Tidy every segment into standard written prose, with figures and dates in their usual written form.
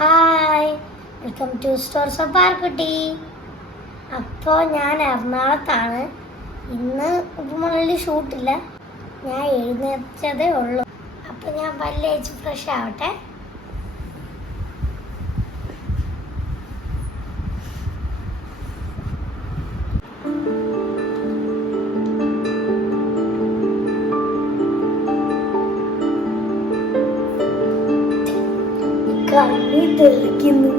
Hi, welcome to stores of Parkutty. അപ്പോൾ ഞാൻ എറണാകുളത്താണ്. ഇന്ന് ഉപ്പുമുളകിൽ ഷൂട്ടില്ല, ഞാൻ എഴുന്നേറ്റതേ ഉള്ളൂ. അപ്പോൾ ഞാൻ പല്ലേച്ച് ഫ്രഷ് ആവട്ടെ. കണ്ണി തെളിക്കുന്നു.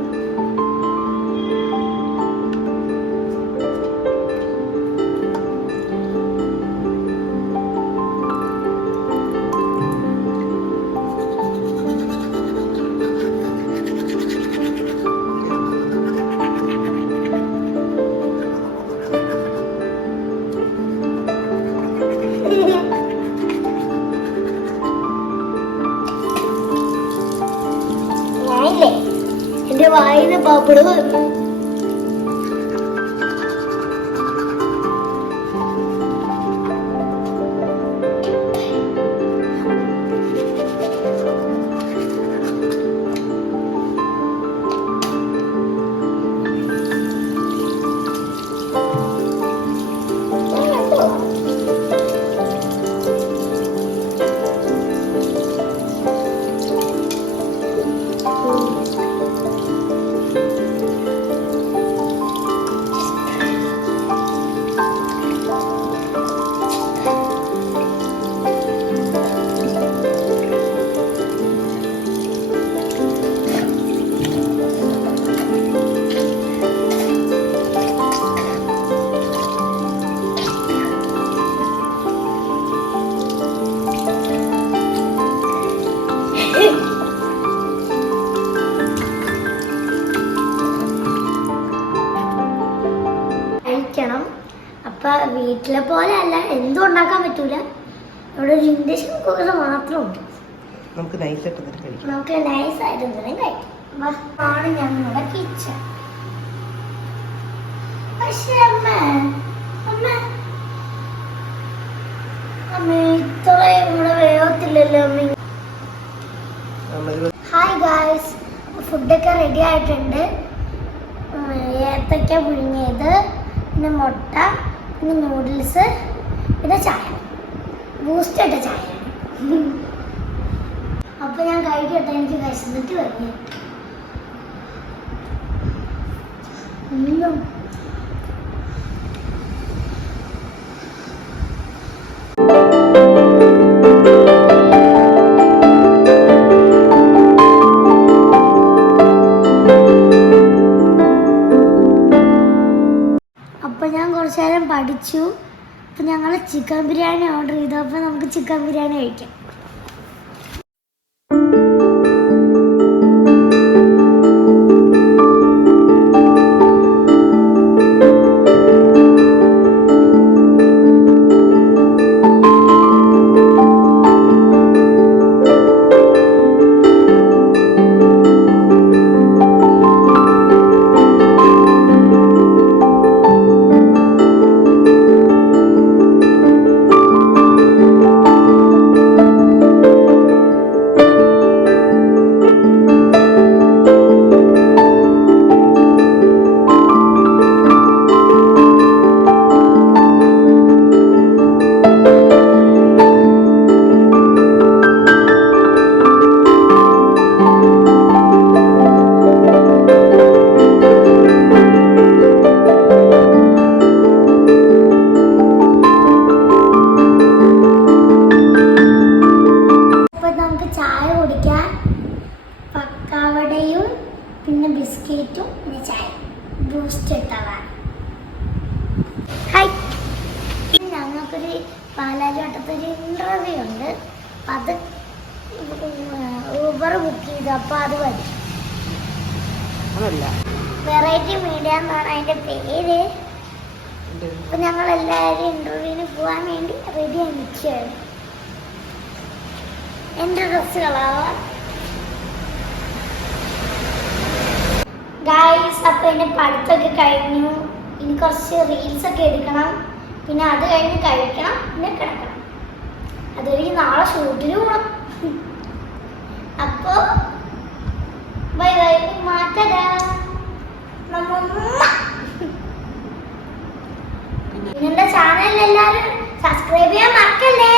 എന്റെ വായിന്ന് ബബിള് വന്നു. അപ്പൊ വീട്ടിലെ പോലെ അല്ല, എന്തും ഉണ്ടാക്കാൻ പറ്റൂല. ഇവിടെ ഒരു ഇൻഡക്ഷൻ കുക്കർ മാത്രമുണ്ട്. നമുക്ക് നൈസായിട്ട് എന്തെങ്കിലും കഴിക്കാം. ആണ് ഞങ്ങളുടെ കിച്ചൺ. പക്ഷെ അമ്മ ഇത്രയും ഇവിടെ വേഗത്തില്ലല്ലോ അമ്മ. ഹായ് ഗായ്സ്, ഫുഡൊക്കെ റെഡി ആയിട്ടുണ്ട്. ഏത്തക്ക പുഴുങ്ങിയത്, പിന്നെ മുട്ട, പിന്നെ നൂഡിൽസ്, പിന്നെ ചായ, ബൂസ്റ്റ് ഇട്ട ചായ. അപ്പൊ ഞാൻ കഴിക്കട്ടെ, എനിക്ക് വിശന്നിട്ട് വരും. അപ്പോൾ ഞാൻ കുറച്ച് നേരം പഠിച്ചു. അപ്പം ഞങ്ങൾ ചിക്കൻ ബിരിയാണി ഓർഡർ ചെയ്തു. അപ്പോൾ നമുക്ക് ചിക്കൻ ബിരിയാണി കഴിക്കാം. പക്കാവടയും പിന്നെ ബിസ്ക്കറ്റും പിന്നെ ചായ, ബൂസ്റ്റ് ഇട്ടതാണ്. ഹായ്, ഞങ്ങൾക്കൊരു പാലാരിവട്ടത്തൊരു ഇൻ്റർവ്യൂ ഉണ്ട്. അത് ഊബർ ബുക്ക് ചെയ്തു. അപ്പോൾ അത് വരും. വെറൈറ്റി മീഡിയ എന്നാണ് അതിൻ്റെ പേര്. അപ്പം ഞങ്ങളെല്ലാവരും ഇൻ്റർവ്യൂവിന് പോകാൻ വേണ്ടി റെഡി ആയി നിൽക്കുകയാണ്. എൻ്റെ ഡ്രസ്സുകളാവാം ഗായ്സ്. അപ്പോൾ എൻ്റെ പഠിത്തമൊക്കെ കഴിഞ്ഞു. ഇനി കുറച്ച് റീൽസൊക്കെ എടുക്കണം. പിന്നെ അത് കഴിഞ്ഞ് കഴിക്കണം, പിന്നെ കിടക്കണം. അതുകഴിഞ്ഞ് നാളെ ഷൂട്ടിന് പോകണം. അപ്പോൾ ബൈ ബൈ. മാറ്റടാ നിങ്ങളുടെ ചാനൽ എല്ലാവരും സബ്സ്ക്രൈബ് ചെയ്യാൻ മറക്കല്ലേ.